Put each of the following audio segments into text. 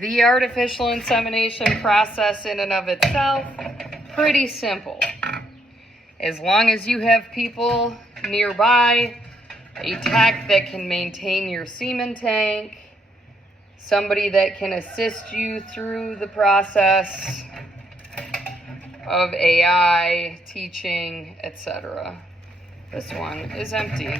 The artificial insemination process in and of itself, pretty simple. As long as you have people nearby, a tech that can maintain your semen tank, somebody that can assist you through the process of AI, teaching, etc. This one is empty.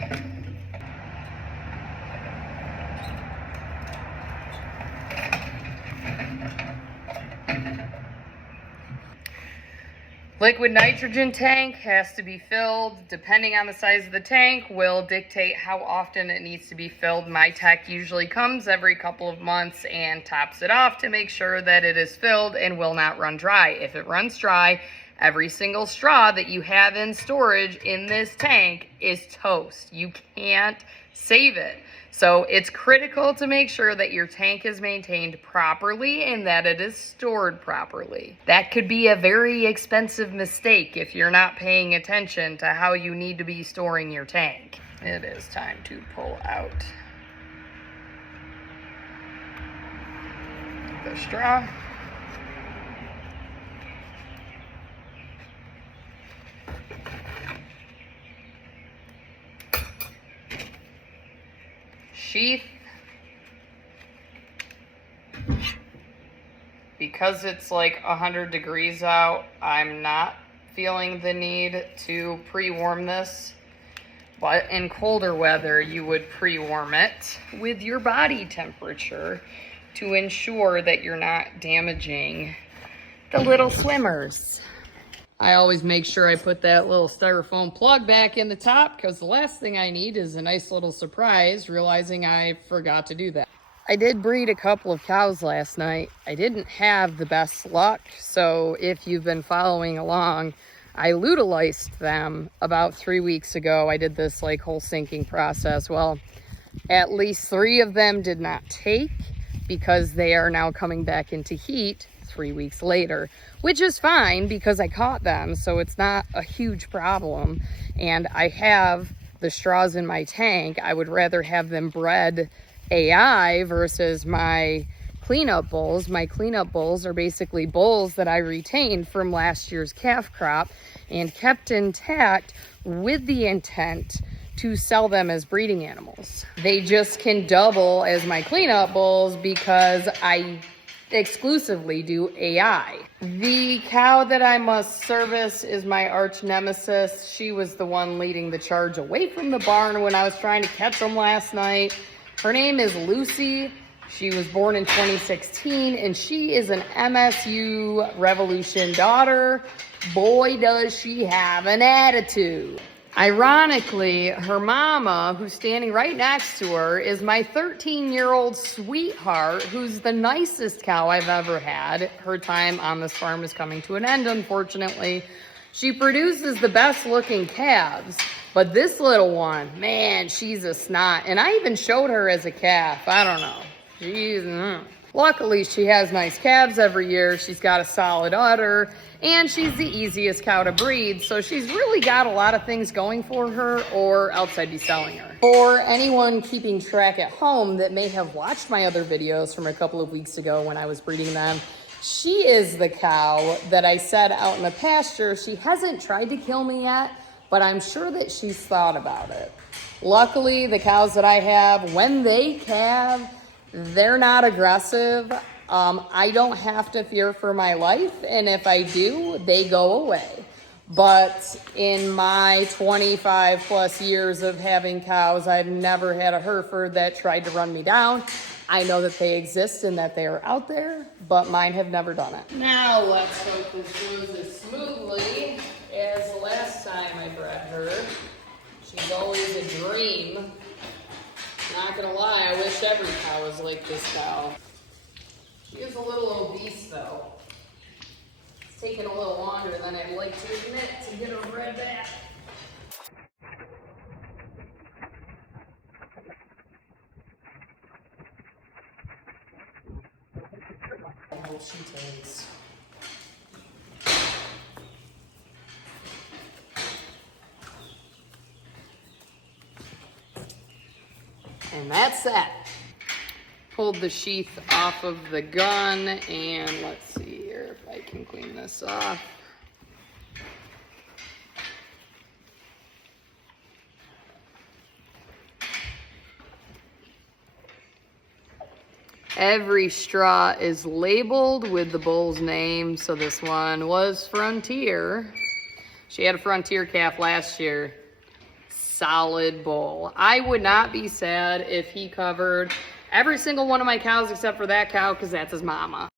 Liquid nitrogen tank has to be filled. Depending on the size of the tank will dictate how often it needs to be filled. My tech usually comes every couple of months and tops it off to make sure that it is filled and will not run dry. If it runs dry, every single straw that you have in storage in this tank is toast. You can't save it. So it's critical to make sure that your tank is maintained properly and that it is stored properly. That could be a very expensive mistake if you're not paying attention to how you need to be storing your tank. It is time to pull out the straw. Sheath. Because it's like 100 degrees out, I'm not feeling the need to pre-warm this. But in colder weather, you would pre-warm it with your body temperature to ensure that you're not damaging the little swimmers. I always make sure I put that little styrofoam plug back in the top because the last thing I need is a nice little surprise realizing I forgot to do that. I did breed a couple of cows last night. I didn't have the best luck, so if you've been following along, I lutealized them about 3 weeks ago. I did this like whole sinking process. Well, at least 3 of them did not take because they are now coming back into heat 3 weeks later, which is fine because I caught them, so it's not a huge problem. And I have the straws in my tank. I would rather have them bred AI versus my cleanup bulls. My cleanup bulls are basically bulls that I retained from last year's calf crop and kept intact with the intent to sell them as breeding animals. They just can double as my cleanup bulls because I exclusively do AI. The cow that I must service is my arch nemesis. She was the one leading the charge away from the barn when I was trying to catch them last night. Her name is Lucy. She was born in 2016 and she is an MSU Revolution daughter. Boy, does she have an attitude. Ironically, her mama, who's standing right next to her, is my 13-year-old sweetheart, who's the nicest cow I've ever had. Her time on this farm is coming to an end, unfortunately. She produces the best-looking calves, but this little one, man, she's a snot. And I even showed her as a calf. I don't know. Luckily, she has nice calves every year. She's got a solid udder, and she's the easiest cow to breed. So she's really got a lot of things going for her, or else I'd be selling her. For anyone keeping track at home that may have watched my other videos from a couple of weeks ago when I was breeding them, she is the cow that I said out in the pasture. She hasn't tried to kill me yet, but I'm sure that she's thought about it. Luckily, the cows that I have, when they calve, they're not aggressive. I don't have to fear for my life, and if I do, they go away. But in my 25 plus years of having cows, I've never had a Hereford that tried to run me down. I know that they exist and that they are out there, but mine have never done it. Now let's hope this goes as smoothly as the last time I bred her. She's always a dream. Not gonna lie, I wish every cow was like this cow. She is a little obese though. It's taking a little longer than I'd like to admit to get her bred back. I hope she takes. And that's that. pulled the sheath off of the gun, and let's see here if I can clean this off. Every straw is labeled with the bull's name. So this one was Frontier. She had a Frontier calf last year. Solid bull. I would not be sad if he covered every single one of my cows except for that cow, because that's his mama.